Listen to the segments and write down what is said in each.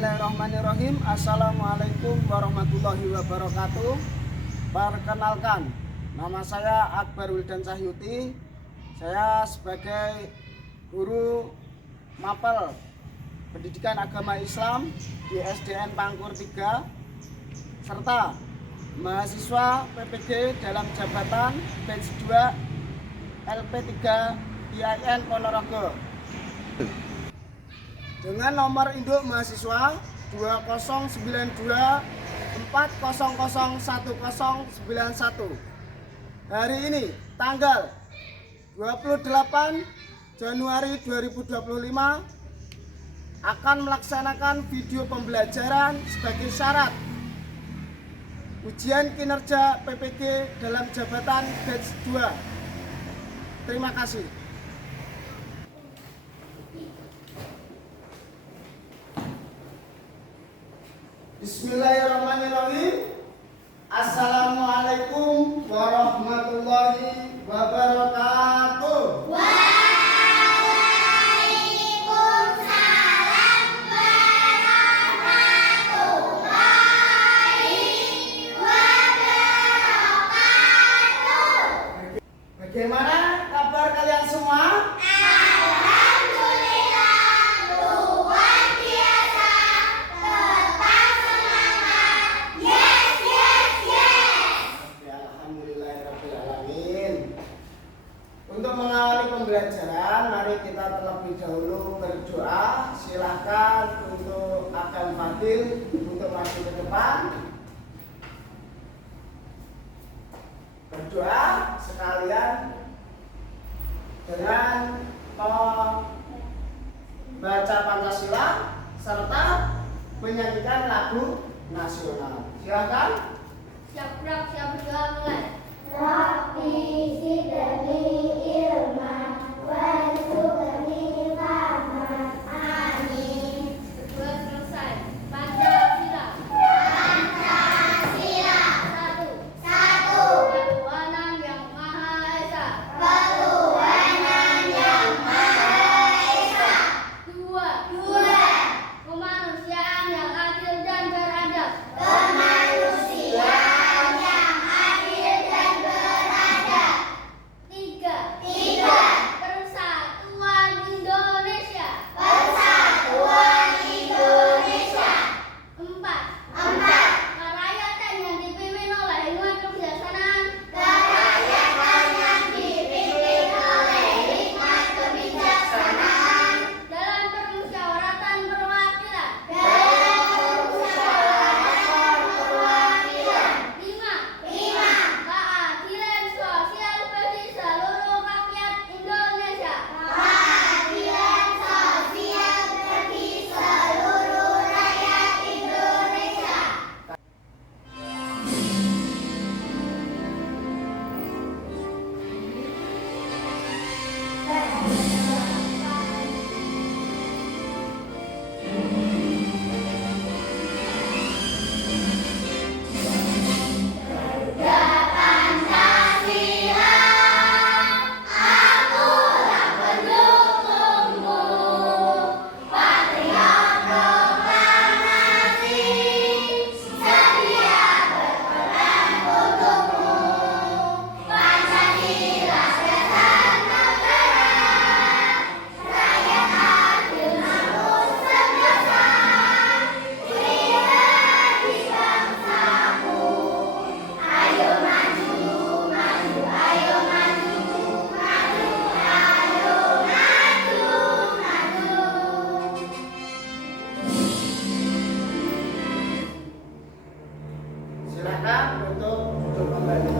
Bismillahirrahmanirrahim. Assalamualaikum warahmatullahi wabarakatuh. Perkenalkan, nama saya Akbar Wildan Cahyuti. Saya sebagai guru mapel pendidikan agama Islam di SDN Pangkur 3 serta mahasiswa PPG dalam jabatan batch 2 LP3 IAIN Ponorogo dengan nomor induk mahasiswa 2092400191. Hari ini tanggal 28 Januari 2025 akan melaksanakan video pembelajaran sebagai syarat ujian kinerja PPG dalam jabatan batch 2. Terima kasih. Bismillahirrahmanirrahim. Assalamualaikum warahmatullahi wabarakatuh. Waalaikumsalam warahmatullahi wabarakatuh. Bagaimana kabar kalian semua? Untuk mengawali pembelajaran, mari kita terlebih dahulu berdoa. Silakan untuk Agam Fadil untuk maju ke depan. Berdoa sekalian dengan membaca Pancasila serta menyanyikan lagu nasional. Silakan. Siap berdoa mulai. Rabbi zidni ilman warzuqni fahman. Amin. Kedua selesai. Pancasila. Pancasila. Satu. Ketuhanan yang Maha Esa. Ketuhanan yang Maha Esa. Dua. Kemanusiaan yang adil dan beradab. Kemanusiaan yang adil dan beradab. Tiga. Persatuan Indonesia. Persatuan Indonesia. Empat. Kerakyatan yang dipimpin oleh hikmat kebijaksanaan. Kerakyatan yang dipimpin oleh hikmat kebijaksanaan. Dalam permusyawaratan perwakilan. Lima. Keadilan sosial bagi seluruh rakyat Indonesia. Keadilan sosial bagi seluruh rakyat Indonesia. Pancasila, akulah pendukungmu, patriot proklamasi, sedia berperang untukmu. Pancasila dasar negara, rakyat adil makmur sentosa, pribadi bangsaku. Ayo maju, ayo maju, ayo maju. Silakan untuk duduk kembali.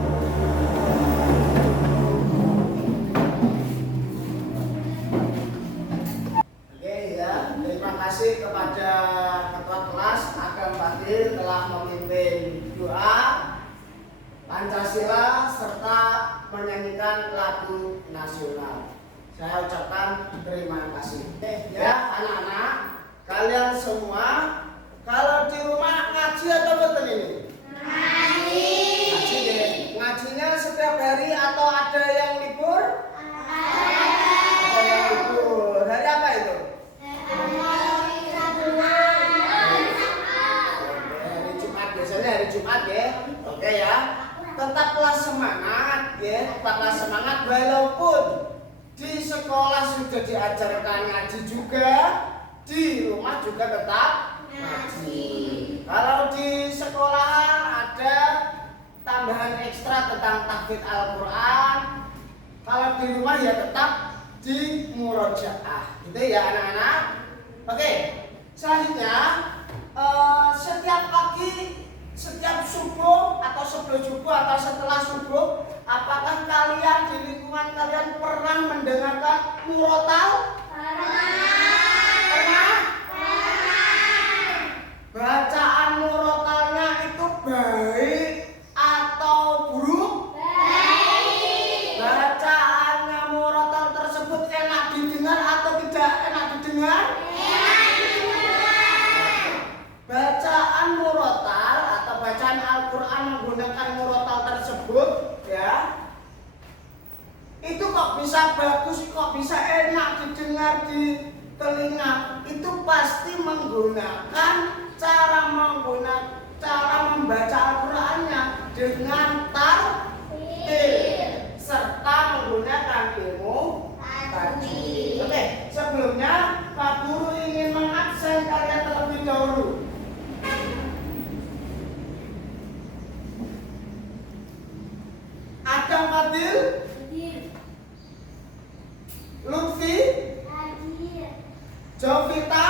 Oke ya, terima kasih kepada Ketua Kelas Agam Fadil telah memimpin doa Pancasila serta menyanyikan lagu nasional. Saya ucapkan terima kasih. Ya anak-anak, kalian semua kalau di rumah ngaji atau betul ini? Ngaji deh. Ngajinya setiap hari atau ada yang libur? Ada yang libur. Hari apa itu? Hari Sabtu. tetaplah semangat ya, tetaplah semangat walaupun di sekolah sudah diajarkan ngaji juga, di rumah juga tetap ngaji. Kalau di sekolahan ada tambahan ekstra tentang tahfidz Al-Quran, kalau di rumah ya tetap di murojaah. Gitu ya anak-anak. Oke, selanjutnya setiap pagi, setiap subuh atau sebelum subuh atau setelah subuh, apakah kalian di lingkungan kalian pernah mendengarkan murotal? Pernah? Bacaan murotalnya itu baik atau buruk? Baik. Bacaannya murotal tersebut enak didengar atau tidak enak didengar? Bacaan murotal atau bacaan Al-Quran menggunakan murotal tersebut ya, itu kok bisa bagus, kok bisa enak didengar di telinga, itu pasti menggunakan cara membaca Al-Qurannya dengan tartil serta menggunakan ilmu tajwid. Oke, sebelumnya Pak Guru ingin mengabsen kalian terlebih dahulu. Adam Fadil, Lutfi, Jovita,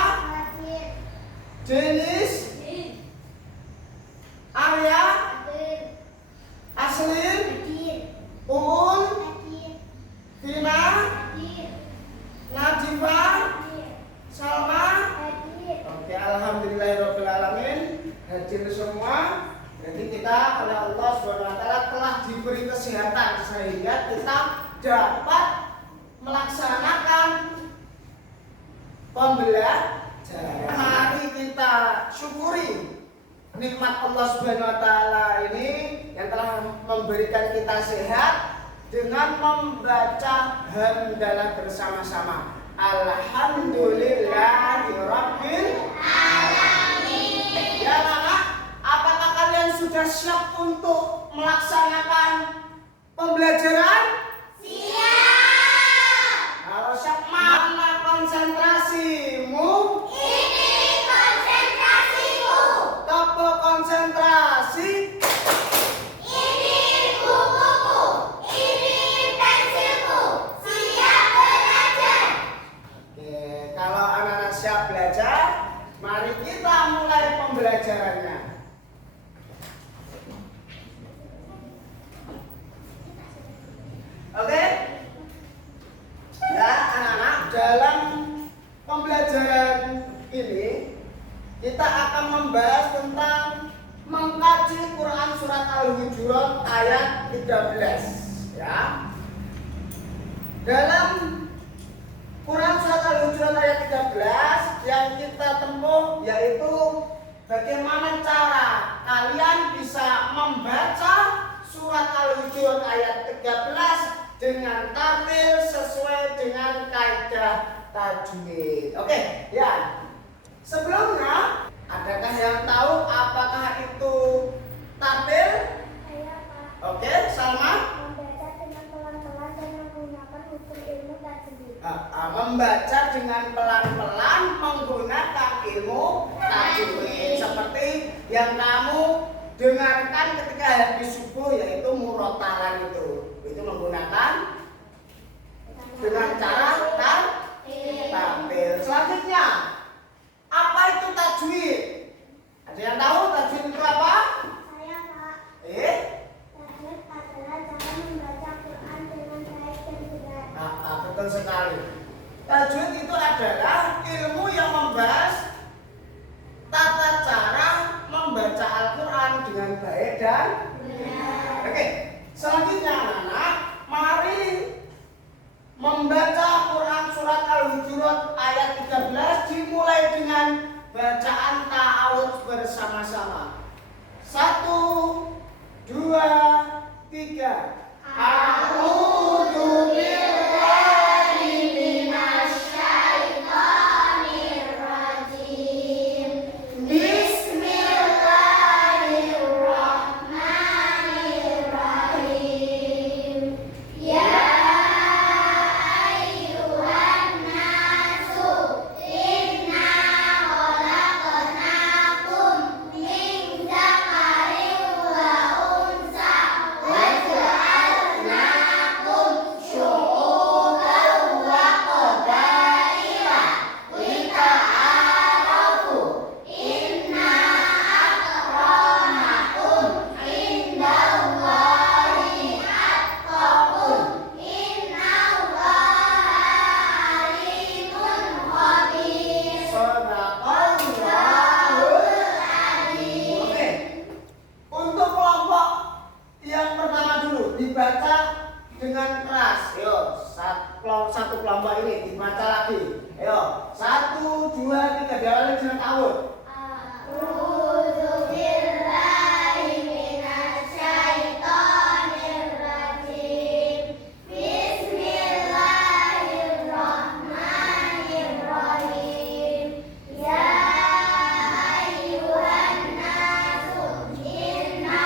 Denis, Arya, Aslin, Uun, Vina, Najibah, Salma. Oke, alhamdulillahirobbilalamin, hadir semua. Jadi kita oleh Allah SWT telah diberi kesehatan sehingga kita dapat melaksanakan pembelajaran. Mari kita syukuri nikmat Allah SWT ini yang telah memberikan kita sehat dengan membaca hamdalah bersama-sama. Alhamdulillahirabbil alamin. Ya anak, apakah kalian sudah siap untuk melaksanakan pembelajaran? Siap. Kalau siap, mana konsentrasimu? Ini konsentrasiku. Tepuk konsentrasi. Ini bukuku. Ini pensilku. Siap belajar. Oke, kalau anak-anak siap belajar, mari kita mulai pembelajarannya. Oke? Ya, anak-anak, dalam pembelajaran ini kita akan membahas tentang mengkaji Quran surat Al-Hujurat ayat 13, ya. Dalam Quran surat Al-Hujurat ayat 13 yang kita tempuh yaitu bagaimana cara kalian bisa membaca surat Al-Hujurat ayat 13 dengan tartil sesuai dengan kaidah tajwid. Oke, ya. Sebelumnya, adakah yang tahu apakah itu tartil? Saya Pak. Oke, Salma? Membaca dengan pelan-pelan dan menggunakan unsur ilmu tajwid. Membaca dengan pelan-pelan menggunakan ilmu tajwid seperti yang kamu dengarkan ketika habis subuh, yaitu murotalan itu menggunakan dengan cara tartil. Selanjutnya, apa itu tajwid? Ada yang tahu tajwid itu apa? Saya Pak. Tajwid adalah cara membaca Quran dengan baik dan benar. Betul sekali. Tajwid itu adalah ilmu yang membahas tata cara membaca Al-Quran dengan baik dan benar. Oke, selanjutnya anak-anak, mari membaca Quran surat Al-Hujurat ayat 13 dimulai dengan bacaan ta'awudz bersama-sama. 1, 2, 3. A'udzu billahi minasyaitonir rajim. Bismillahirrahmanirrahim. dengan ta'awud. A'udzu billahi minasy syaithanir rajim. Bismillahirrahmanirrahim. Ya ayyuhan nasu inna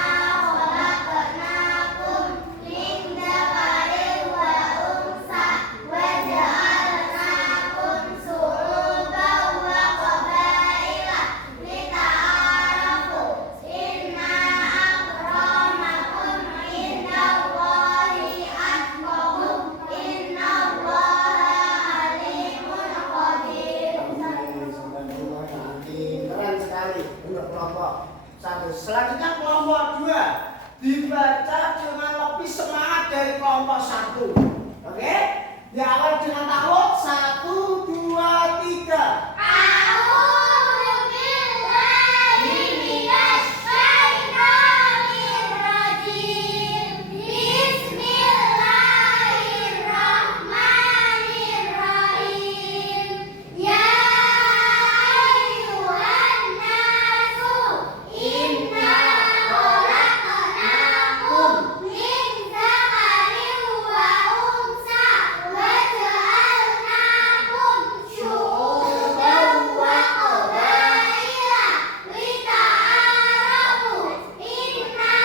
khalaqnakum min dzakarin wa unsa wa ja'alnakum syu'uban wa qabaila lita'arafu. Inna akramakum indallahi atqakum. Innallaha alimun khabir. Keren sekali untuk kelompok 1. Selanjutnya kelompok 2 dibaca dengan lebih semangat dari kelompok 1. Oke? Diawali dengan ta'awud 1, 2, 3. A'udzu billahi minasy syaithanir rajim. Bismillahirrahmanirrahim. Ya ayyuhan nasu inna khalaqnakum min dzakarin wa unsa wa ja'alnakum syu'uban wa qabaila lita'arafu. Inna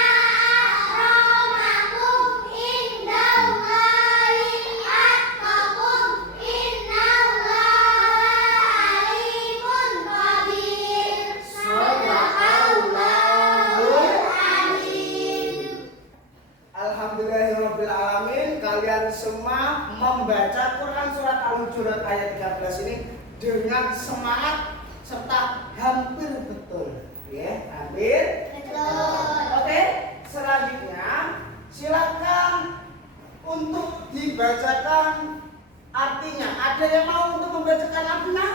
akramakum indallahi atqakum. Innallaha alimun khabir. Shadaqallahul azim. Alhamdulillahirabbil alamin. Kalian semua membaca Quran surat Al-Hujurat ayat 13 ini dengan semangat serta hampir betul. Ya, hampir. Betul. Oke, selanjutnya silakan untuk dibacakan artinya. Ada yang mau untuk membacakan artinya?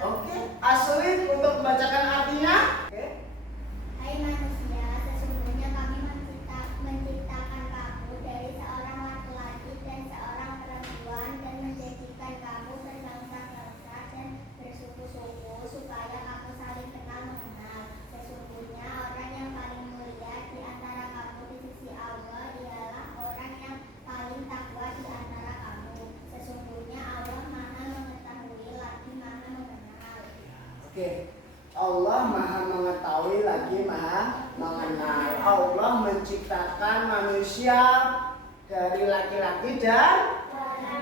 Oke, Aslin untuk membacakan artinya. Oke. Hai manusia, sesungguhnya kami menciptakan kamu dari seorang laki-laki dan seorang perempuan dan menjadikan kamu berbangsa-bangsa dan bersuku-suku supaya kamu saling kenal mengenal. Sesungguhnya orang yang paling mulia di antara kamu di sisi Allah ialah orang yang paling takwa di antara kamu. Sesungguhnya Allah Maha mengetahui lagi Maha mengenal. Oke. Allah Maha mengetahui lagi Maha mengenal. Allah menciptakan manusia dari laki-laki dan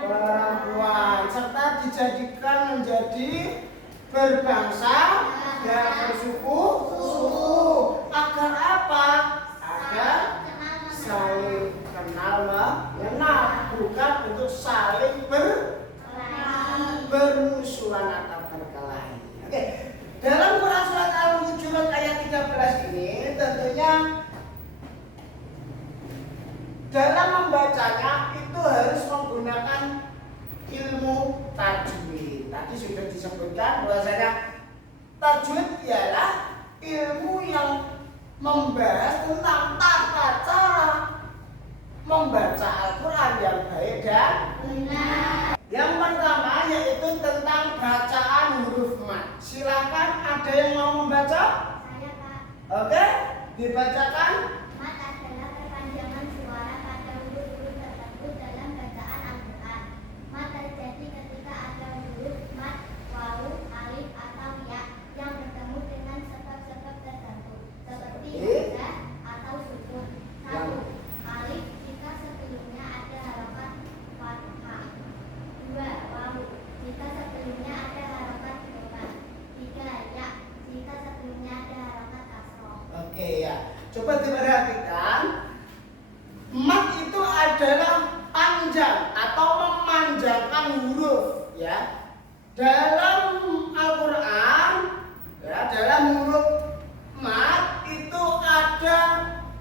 perempuan serta dijadikan menjadi berbangsa dan bersuku-suku. Agar apa? Agar saling kenal mengenal, bukan untuk saling bermusuhan atau berkelahi. Oke. Dalam Quran surat Al-Hujurat ayat 13 ini tentunya dalam membacanya itu harus menggunakan ilmu tajwid. Tadi sudah disebutkan bahwasanya tajwid ialah ilmu yang membahas tentang tata cara membaca Al-Quran yang baik dan Benar. yang pertama yaitu tentang bacaan huruf mad. Silakan, ada yang mau membaca? Saya Pak. Oke, dibacakan. Mat adalah perpanjangan suara pada huruf-huruf tertentu dalam bacaan Al-Quran. Mat terjadi ketika ada huruf mat, wawu, alif, atau ya yang bertemu dengan sebab-sebab tertentu seperti hamzah atau sukun. 1. Alif jika sebelumnya ada harokat fathah. 2. Wawu jika sebelumnya ada harokat dhammah. 3. Ya jika sebelumnya ada harokat kasroh. Oke ya, coba diperhatikan. Mat itu adalah panjang atau memanjangkan huruf ya. Dalam Al-Quran ya, dalam huruf mat itu ada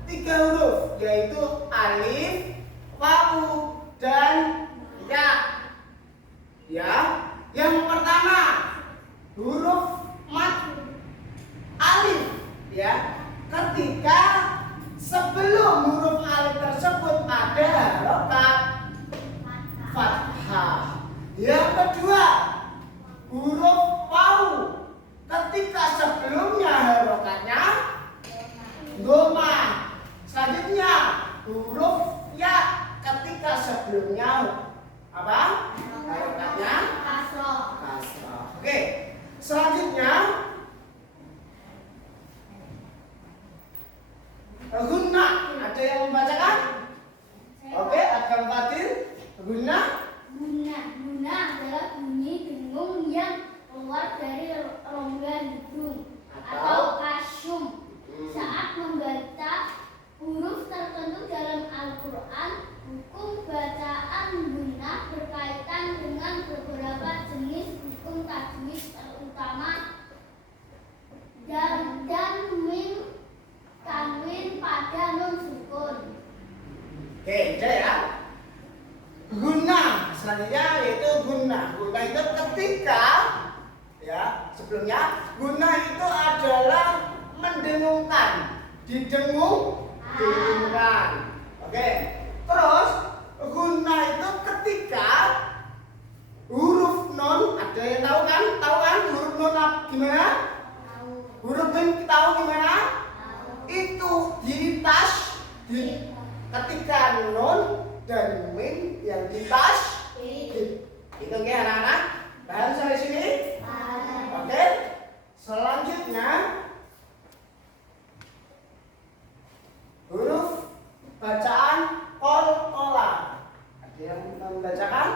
3 huruf, yaitu alif, wawu, dan ya. Ya, yang pertama huruf mat alif ya. Ketika sebelum huruf alif tersebut ada harokat fathah. Yang kedua huruf wawu. Ketika ketika sebelumnya harokatnya doma. Selanjutnya huruf ya ketika sebelumnya apa? Harokatnya kasroh. kasroh. Oke. Selanjutnya guna. Ada yang membacakan? Oke, Agam Fadil. Guna. Guna adalah bunyi dengung yang keluar dari rongga hidung atau kasyum saat membaca huruf tertentu dalam Al-Quran. Hukum bacaan guna berkaitan dengan beberapa jenis hukum tajwid, terutama dan mim tanwin pada nun sukun. Oke, ya. Guna selanjutnya yaitu guna. Guna itu ketika ya sebelumnya guna itu adalah mendengungkan, didengungkan. Oke. Terus guna itu ketika huruf nun, ada yang tahu kan? Tahu kan huruf nun gimana? Huruf nun tahu gimana? Itu ketika nun dan mim yang ditas itu ya anak-anak. Paham sampai sini? Oke. Selanjutnya huruf bacaan qalqalah. Ada yang membacakan?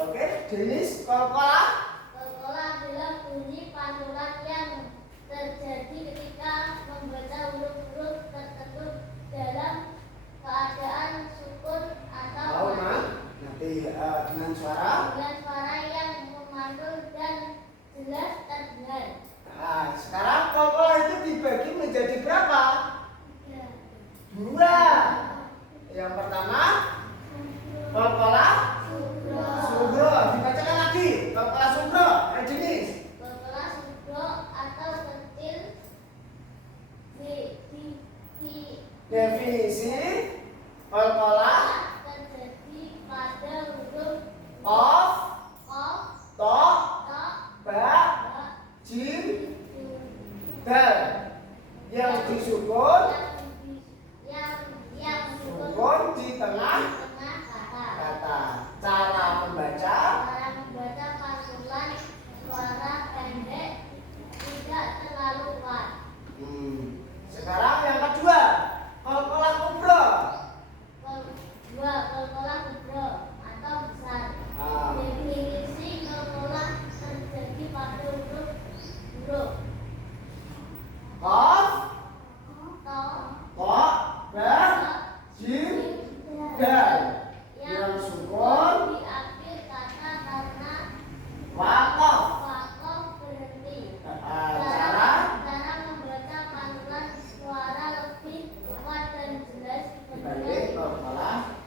Oke, jenis qalqalah. Qalqalah adalah bunyi pantulan yang terjadi ketika membaca huruf-huruf tertentu dalam keadaan sukun atau nanti dengan suara yang memantul dan jelas terdengar. Nah, sekarang qalqalah itu dibagi menjadi berapa? Dua. Yang pertama qalqalah sugro. Dibacakan lagi. Qalqalah sugro. Jenis Qalqalah sugro atau kecil. Definisi qalqalah terjadi pada huruf of, to, ta, ba, jim, dal yang disukun sukun di tengah kata. Cara membaca pantulan suara pendek tidak terlalu kuat. Sekarang yang kedua qalqalah kubra. Qalqalah kubra atau besar. Definisi qalqalah terjadi pada huruf Qaf, to, ta, ba, jim, dal yang sukun di akhir kata karena waqaf. wakof berhenti. Cara Cara membaca pantulan suara lebih kuat dan jelas dibalik qalqalah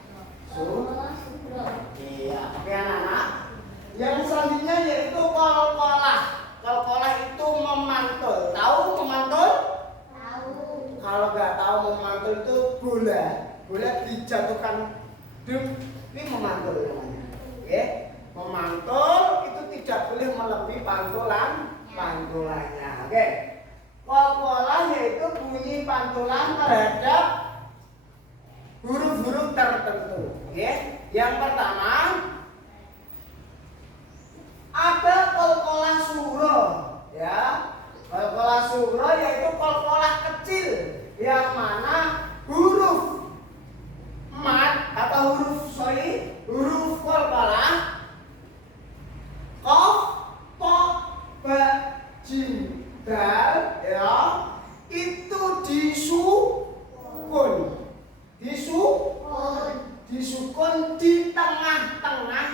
qalqalah sugro. Iya, oke anak-anak. Yang selanjutnya yaitu qalqalah. Qalqalah itu memantul. Tahu memantul? Tahu. Kalau nggak tahu memantul itu bola. Bola dijatuhkan ini memantul namanya. Oke. Memantul itu tidak boleh melebihi pantulannya. Oke. Qalqalah yaitu bunyi pantulan terhadap huruf-huruf tertentu. Oke. Yang pertama ada qalqalah sugro, ya. Qalqalah sugro yaitu qalqalah kecil yang mana huruf mat atau huruf qalqalah qaf, ta, ba, jim, dal ya itu disukun di tengah-tengah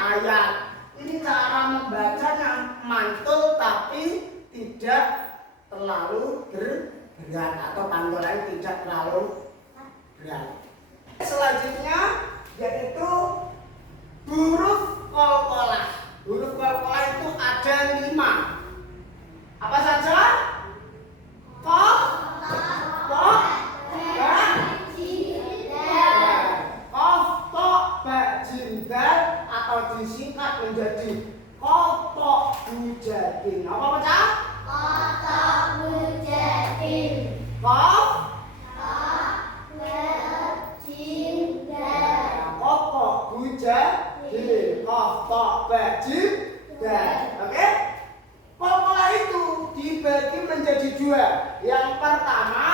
ayat. Ini cara membacanya mantul tapi tidak terlalu berat atau pantulannya tidak terlalu berat. Selanjutnya yaitu huruf qalqalah. Huruf qalqalah itu ada 5. Apa saja? Qaf, ta, ba, qaf, ta, ba, jim, dal atau disingkat menjadi qaf, ta, bu, jadin. Apa baca? dua. Yang pertama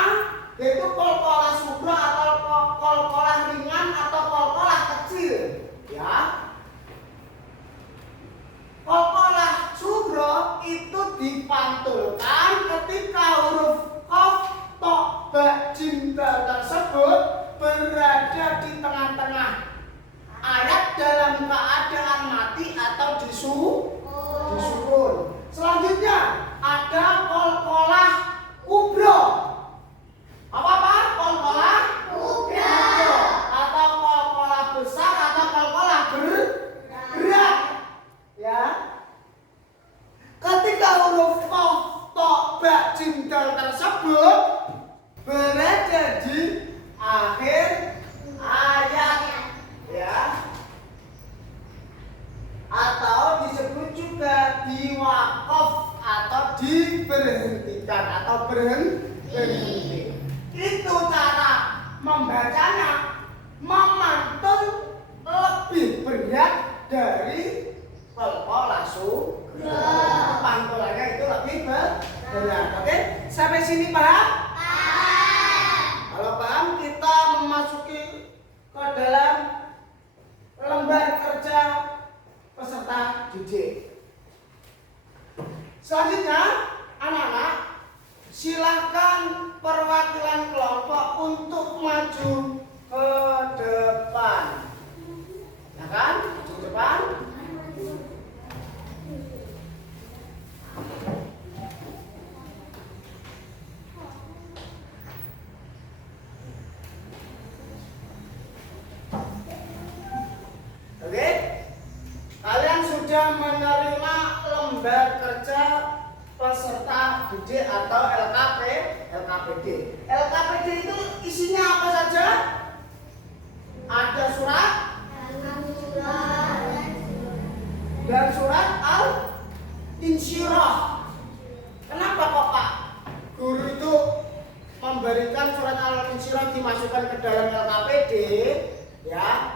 yaitu kol-kolah subro atau kol-kolah ringan atau kol-kolah kecil. Ya. Kol-kolah subro itu dipantulkan ketika huruf qaf, ta, ba, jim, dal tersebut berada di tengah-tengah ayat dalam keadaan mati atau disukun. Selanjutnya ada kol-kolah kubro. Apa? Kol-kolah kubro atau kol-kolah besar atau kol-kolah berat. Ya. Ketika huruf qaf, ta, ba, jim, dal tersebut berada di akhir ayat, ya, atau disebut juga diwaqaf atau diberhentikan atau berhenti. Itu cara membacanya, memantul lebih berat dari kol-kolah subro. Pantulannya itu lebih berat. Oke, sampai sini paham? Kalau paham, kita memasuki ke dalam lembar kerja peserta didik. Selanjutnya, anak-anak, silakan perwakilan kelompok untuk maju ke depan. Ya kan? Maju ke depan. Oke, kalian sudah menerima lembar kerja peserta didik atau LKPD. LKPD itu isinya apa saja? Ada surat dan surat al-insyirah. Kenapa kok Pak guru itu memberikan surat al-insyirah dimasukkan ke dalam LKPD? Ya.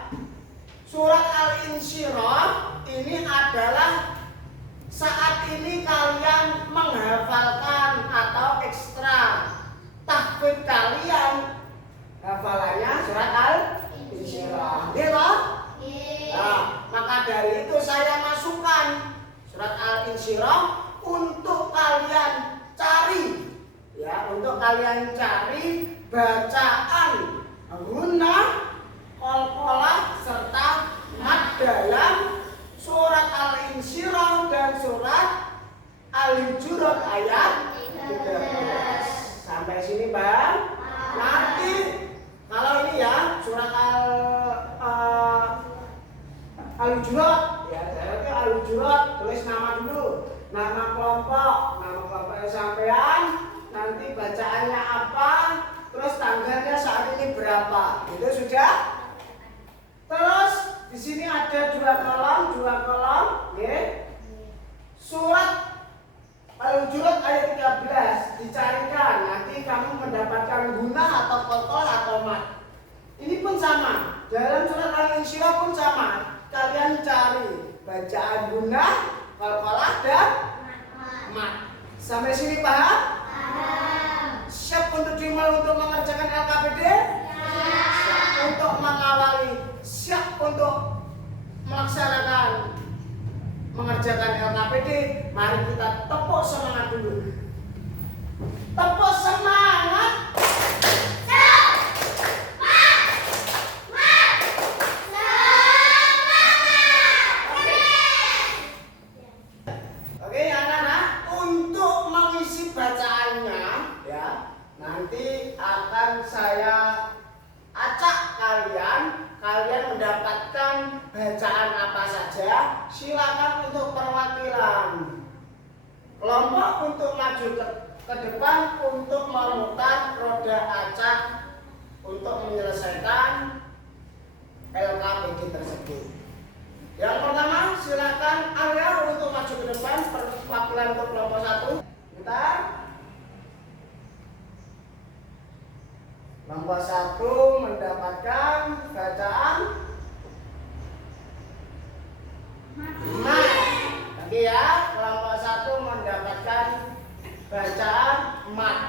Surat al-insyirah ini adalah saat ini kalian menghafalkan atau ekstra tahfidz kalian hafalannya surat al-insyirah. Gitu? Nah, maka dari itu saya masukkan surat al-insyirah untuk kalian cari, ya, untuk kalian cari bacaan guna kol-kolah serta mad dalam surat al-insyirah dan surat al-hujurat ayat 13. Sampai sini Bang. Nanti kalau ini ya surat al-hujurat, ya, saya al-hujurat tulis nama dulu, nama kelompoknya sampean, nanti bacaannya apa, terus tanggalnya saat ini berapa, itu sudah. Terus di sini ada dua kolom, ya. Surat al-hujurat ayat 13 dicarikan, nanti kamu mendapatkan guna atau kol atau mat. Ini pun sama, dalam surat al-insyirah pun sama. Kalian cari bacaan guna, kol dan mat. Sampai sini paham? Siap untuk dimulai untuk mengerjakan LKPD? Siap untuk mengawali, siap untuk melaksanakan mengerjakan LKPD. Mari kita tepuk semangat dulu. Tepuk semangat. Oke anak-anak, untuk mengisi bacaannya, ya, nanti akan saya acak kalian mendapatkan bacaan apa saja. Silakan untuk perwakilan kelompok untuk maju ke depan untuk memutar roda acak untuk menyelesaikan LKPD tersebut. Yang pertama, silakan Arya untuk maju ke depan, perwakilan untuk kelompok 1. Bentar. Kelompok 1 mendapatkan bacaan mat. Lagi ya, kelompok 1 mendapatkan bacaan mat.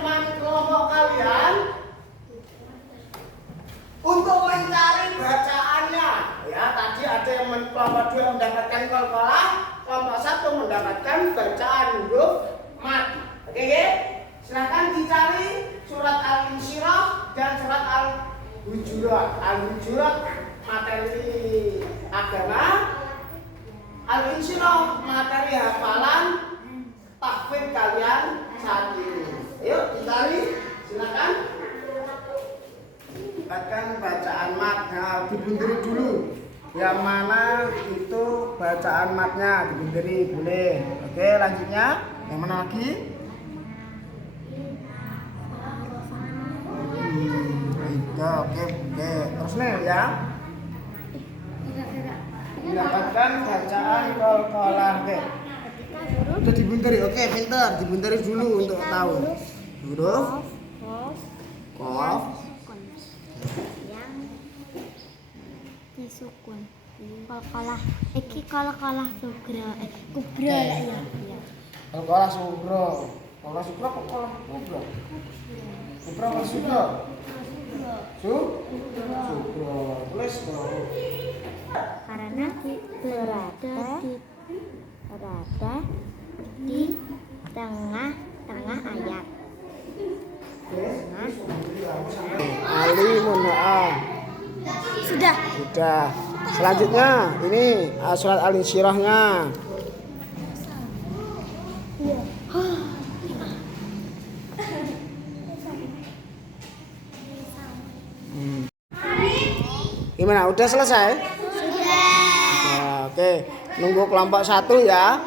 teman kelompok kalian untuk mencari bacaannya. Ya, tadi ada yang kelompok 2 mendapatkan qalqalah, kelompok 1 mendapatkan bacaan huruf mat. Oke, ya? Silahkan dicari surat Al-Insyirah dan surat Al-Hujurat. Al-Hujurat materi agama, Al-Insyirah materi hafalan tahfidz kalian saat ini. Ayo dicari, silakan. Bahkan bacaan mat, nah, dibunderi dulu. Yang mana itu bacaan matnya dibunderi, boleh. Oke, lanjutnya yang mana lagi? Oke. Terus nih ya. Mendapatkan bacaan qalqalah. Oke. Udah dibunderi. Oke, pintar. Dibunderi dulu untuk tahu. Huruf qaf yang disukun. Qalqalah. Iki qalqalah sugra. Kubra ya. Qalqalah sugra. Qalqalah sugra kok qalqalah kubra? Kubra apa sugra? Sugra. Tulis dong. Karena berada di tengah-tengah ayat. Alimun Sudah. Selanjutnya ini surat Al-Insyirahnya. Gimana? Udah selesai? Sudah. Oke, nunggu kelompok 1 ya.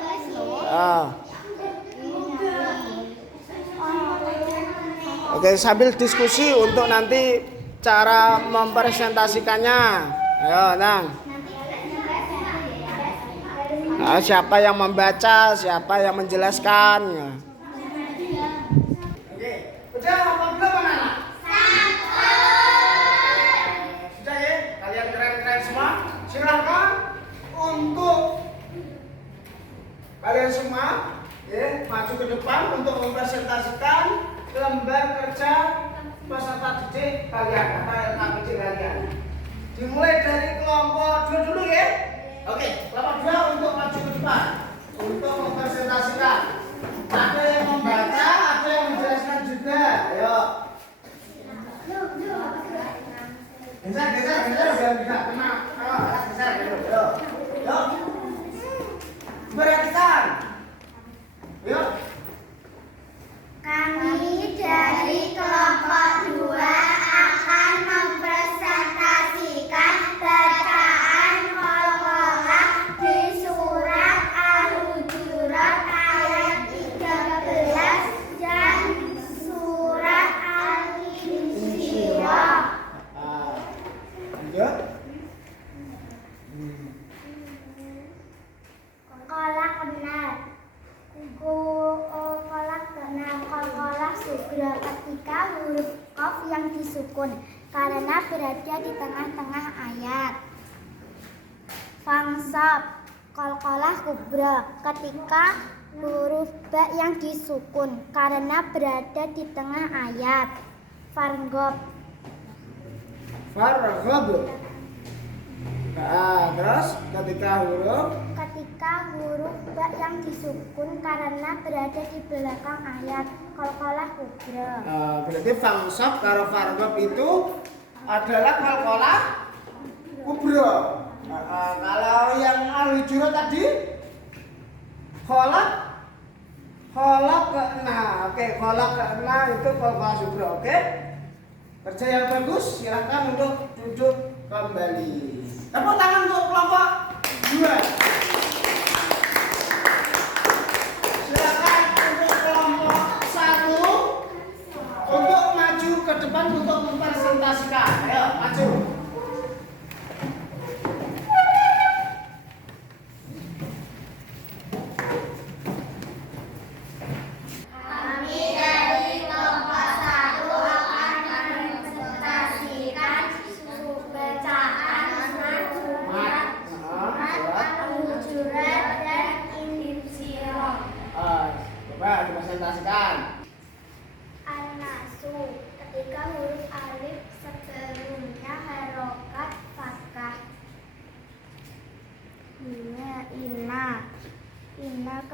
Oke, sambil diskusi untuk nanti cara mempresentasikannya. Ayo, Nang. Nah, siapa yang membaca, siapa yang menjelaskan? Oke, udah apa belum anak-anak? Sudah ya, kalian keren-keren semua. Silakan untuk kalian semua ya, maju ke depan untuk mempresentasikan lembar kerja peserta didik kalian atau LKPD kalian. Dimulai dari kelompok 2 dulu ya. Oke, kelompok 2 untuk maju ke depan untuk mempresentasikan. Ada yang membaca, ada yang menjelaskan juga. Ayo. Geser biar tidak kena. Geser dulu. Yuk. Perhatikan. Yuk. Kami dari kelompok 2 akan mempresentasikan bacaan qalqalah di surat Al-Hujurat ayat 13 dan surat Al-Insyirah. Lanjut. Qalqalah sugra ketika huruf qaf yang disukun karena berada di tengah-tengah ayat. Fangsab qalqalah kubra ketika huruf ba yang disukun karena berada di tengah ayat. Fargob Terus ketika huruf ba yang disukun karena berada di belakang ayat. Qalqalah kubra. Berarti fangsab karo fargob itu adalah qalqalah kubra. Kalau yang Al-Hujurat tadi kholak kena. Oke, kholak kena itu qalqalah kubra. Oke, kerja yang bagus. Silakan untuk duduk kembali. Tepuk tangan untuk kelompok 2. Silakan untuk kelompok 1 untuk maju ke depan untuk mempresentasikan. Ayo, maju. Coba dipresentasikan.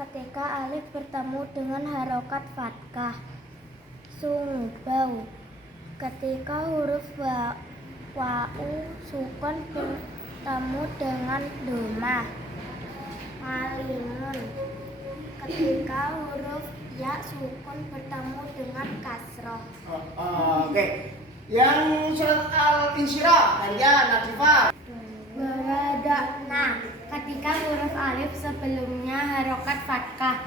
ketika alif bertemu dengan harokat fathah. Sungbau ketika huruf wau sukun bertemu dengan doma. Malimun ketika huruf ya sukun bertemu dengan kasroh. Oke. Yang surat Al-Insyirah, ya Nadifah. Warada'na ketika huruf alif sebelumnya harokat fathah.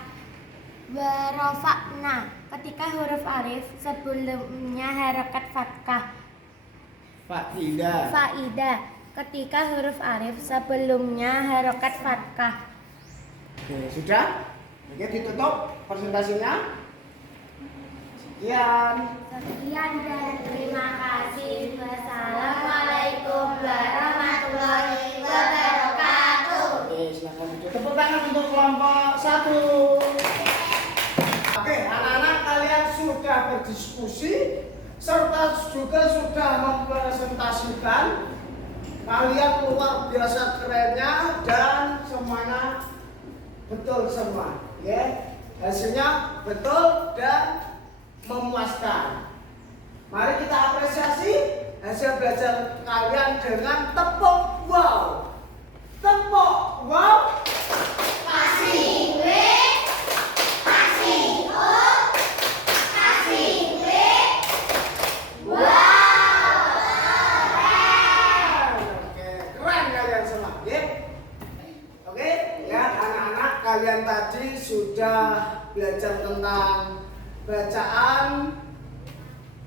Warofa'na ketika huruf alif sebelumnya harokat fathah. Faidah ketika huruf alif sebelumnya harokat fathah. Oke, sudah? Oke, ditutup presentasinya. Sekian dan terima kasih. Wassalamualaikum warahmatullahi wabarakatuh. Oke, silakan tepuk tangan untuk kelompok 1. Oke, anak-anak kalian sudah berdiskusi serta juga sudah mempresentasikan. Kalian luar biasa kerennya dan semuanya betul semua, ya. Hasilnya betul dan memuaskan. Mari kita apresiasi hasil belajar kalian dengan tepuk wow. Tepuk wow. Kasih W, kasih O, kasih W. Oke, keren kalian semua, ya. Oke, ya anak-anak kalian tadi sudah belajar tentang bacaan,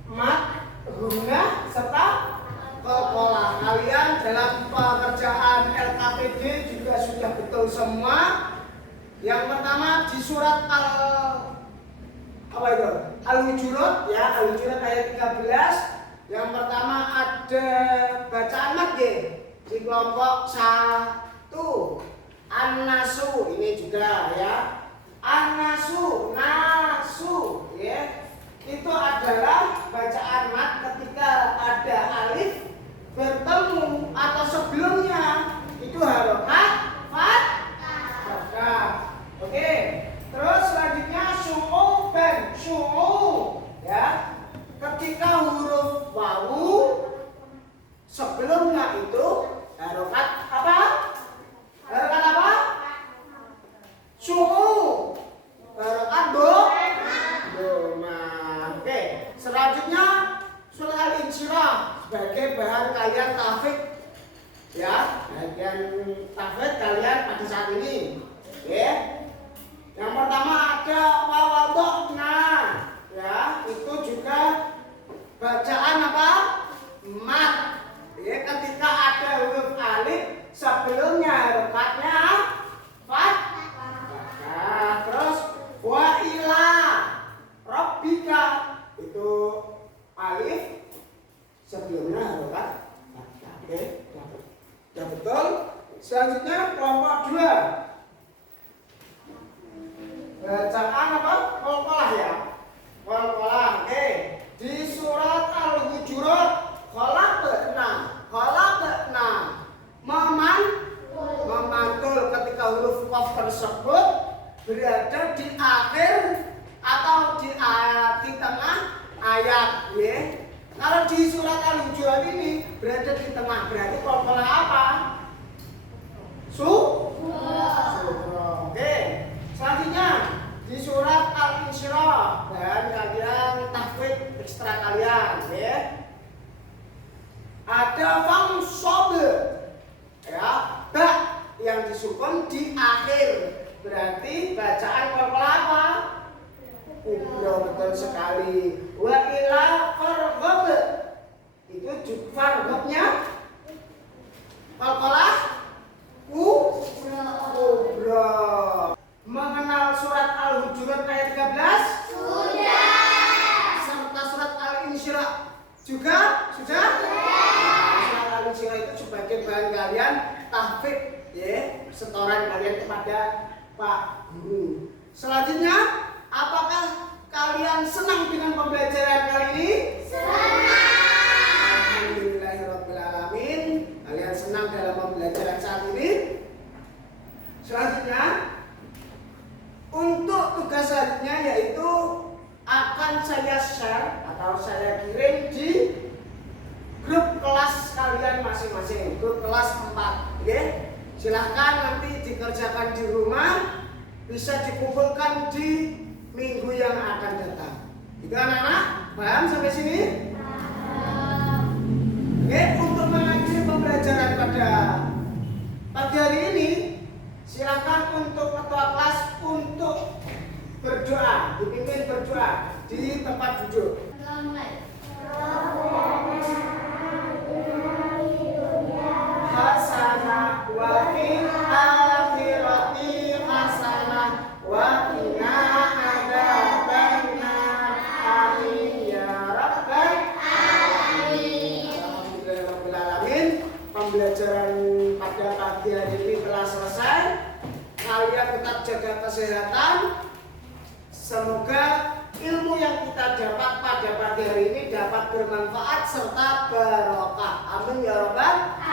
mat, guna, serta qalqalah. Kalian dalam pekerjaan LKPD juga sudah betul semua. Yang pertama di surat Al-Hujurat, ya, Al-Hujurat ayat 13. Yang pertama ada bacaan mat, ya, di kelompok 1. An-nasu ini juga, ya. An-nasu, nasu, ya. Itu adalah bacaan mat ketika ada alif bertemu atau sebelumnya itu harokat fathah. Oke. Terus selanjutnya syu'uban, ya. Ketika huruf wawu sebelumnya itu harokat apa? Harokat apa? Su'u. Harokat doma. Oke. Selanjutnya surat Al-Insyirah sebagai bahan kalian tahfidz, ya. Bagian tahfidz kalian pada saat ini. Oke. Yang pertama ada wawadokna, ya. Itu juga bacaan apa? Mat. Ya, ketika ada huruf alif sebelumnya harokatnya fathah. Terus wa ila rabbika itu alif sebelumnya harokat fathah. Oke, sudah betul. Selanjutnya kelompok 2. Bacaan apa? Qalqalah, ya. Qalqalah. Oke. Di surat Al-Hujurat khalaqna memantul ketika huruf qaf tersebut berada di akhir atau di tengah ayat, ya. Kalau di surat Al-Hujurat ini berada di tengah, berarti qalqalah apa? Surah. Oke. Selanjutnya di surat Al-Insyirah dan kalian tahfidz ekstra kalian, ya. Ada famsob, ya, ba yang disukun di akhir, berarti bacaan qalqalah apa? Betul sekali. Wa ila farghab, itu juga farghabnya qalqalah kubra. Mengenal surat Al-Hujurat ayat 13? Sudah. Serta surat Al-Insyirah juga? Sudah? Surat Al-Insyirah itu sebagai bahan kalian tahfidz, ya, setoran kalian kepada Pak Guru. Selanjutnya, apakah kalian senang dengan pembelajaran kali ini? Senang. Alhamdulillahirrabbilalamin. Kalian senang dalam pembelajaran saat ini? Selanjutnya harus saya kirim di grup kelas kalian masing-masing, grup kelas 4. Oke? Silahkan nanti dikerjakan di rumah, bisa dikumpulkan di minggu yang akan datang. Itu anak-anak, paham sampai sini? Oke, untuk mengakhiri pembelajaran pada pagi hari ini, silakan untuk ketua kelas untuk berdoa, dipimpin berdoa di tempat duduk. Hasanah wa fil akhirati hasanah wa qina adzabannar. Amin ya rabbal alamin. Alhamdulillahirabbil alamin. Pembelajaran pada pagi hari ini telah selesai. Kalian tetap jaga kesehatan. Semoga ilmu yang kita dapat pada pagi hari ini dapat bermanfaat serta barokah. Amin ya rabbal alamin.